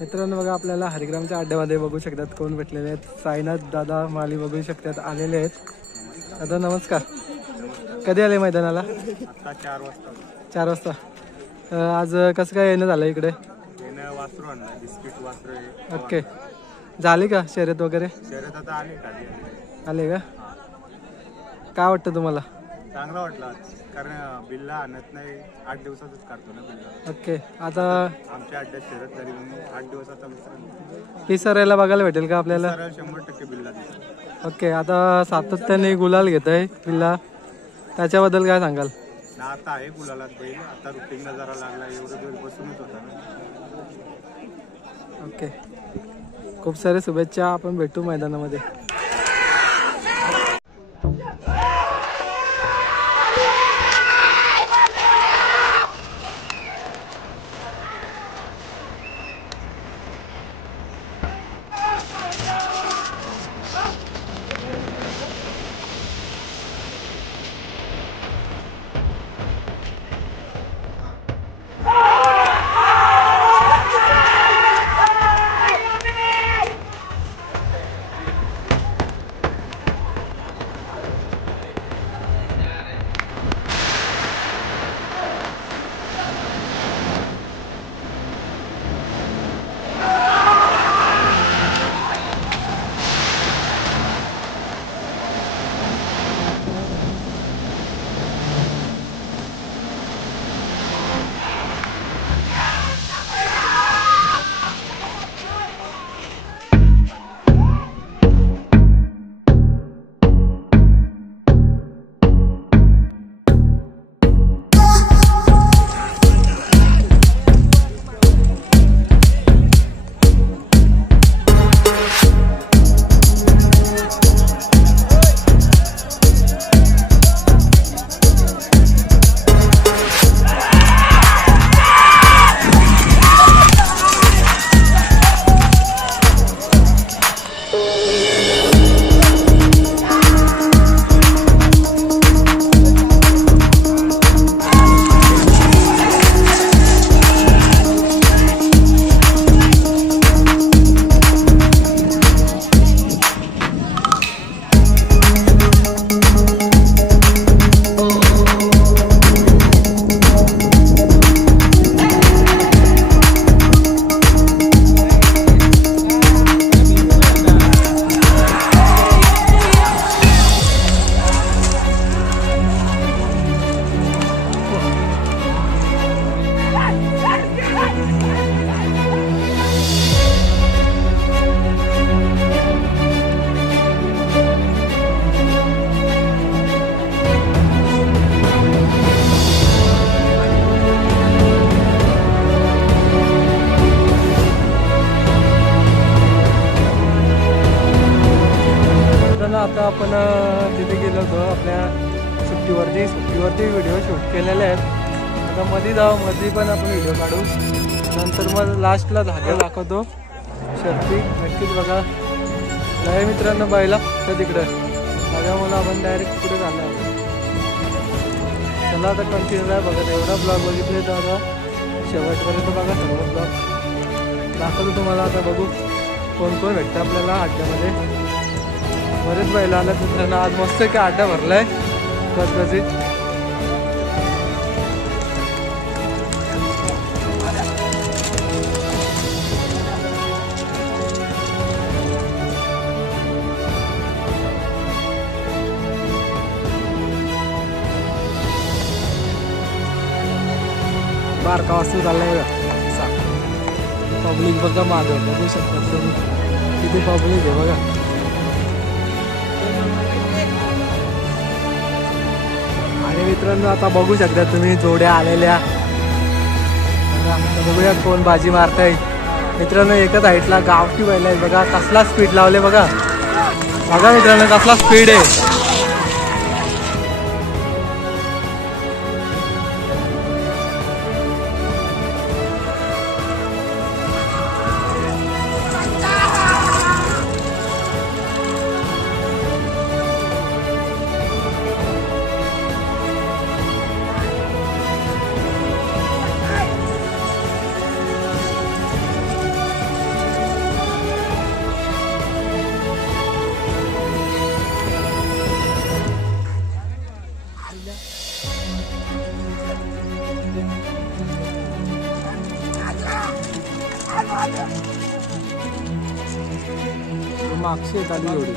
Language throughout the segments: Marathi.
मित्रांनो बघा आपल्याला हरिग्रामच्या अड्ड्यामध्ये बघू शकतात कोण भेटलेले आहेत. साईनाथ दादा माली बघू शकतात आलेले आहेत. दादा नमस्कार. कधी आले मैदानाला? आता 4 वाजता. 4 वाजता. आज कसं काय येणं झालं इकडे? येणं वासरू आणलं, बिस्किट वासरू आहे. ओके. झाली का शर्यत वगैरे? शर्यत आता आली खाली. आले का? काय वाटतं तुम्हाला? चांगला वाटला कारण बिल्ला आणत नाही, 8 दिवसातच काढतो ना बिल्ला. ओके. आता आमच्या अड्ड्यात शर्यत झाली म्हणून 8 दिवसाचा विसरला. ही सरायला बघायला भेटेल का आपल्याला? 100% बिल्ला दिसतो. ओके. आता सातत्याने गुलाल घेत आहे बिल्ला, त्याच्याबद्दल काय सांगाल? ना आता आहे गुलाला बैल, आता रुटीनला जरा लागला, एवढं दिवस बसूनच होता ना. ओके. खूप सारे शुभेच्छा. आपण भेटू मैदानामध्ये. आता आपण तिथे गेलो होतो आपल्या सुट्टीवरती व्हिडिओ शूट केलेले आहेत. आता मध्ये पण आपण व्हिडिओ काढू. नंतर मग लास्टला धागे दाखवतो शर्ती. नक्कीच बघा. नाही मित्रांनो बैला फक्त तिकडं त्याच्यामुळे आपण डायरेक्ट पुढे झालो. चला आता कंटिन्यू आहे बघा. एवढा ब्लॉग बघितले तर आता शेवटपर्यंत बघा. सर्व ब्लॉग दाखवतो तुम्हाला. आता बघू कोण कोण भेटतं आपल्याला अड्ड्यामध्ये. बरेच बैल आला मित्रांनो. आज मस्त काय अड्डा भरलाय गजगजीत. बारका वाजता चाललाय बघा. पब्लिक बघा मागं बघू शकता तुम्ही किती पब्लिक आहे बघा. आणि मित्रांनो आता बघू शकता तुम्ही जोड्या आलेल्या. बघूया कोण बाजी मारताय. मित्रांनो एकच हाईटला गावठी बैल आहे बघा. कसला स्पीड लावले बघा. बघा मित्रांनो कसला स्पीड आहे. मागशी येत आली एवढी.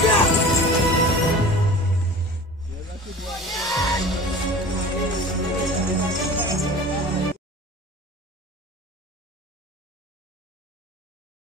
Yeah.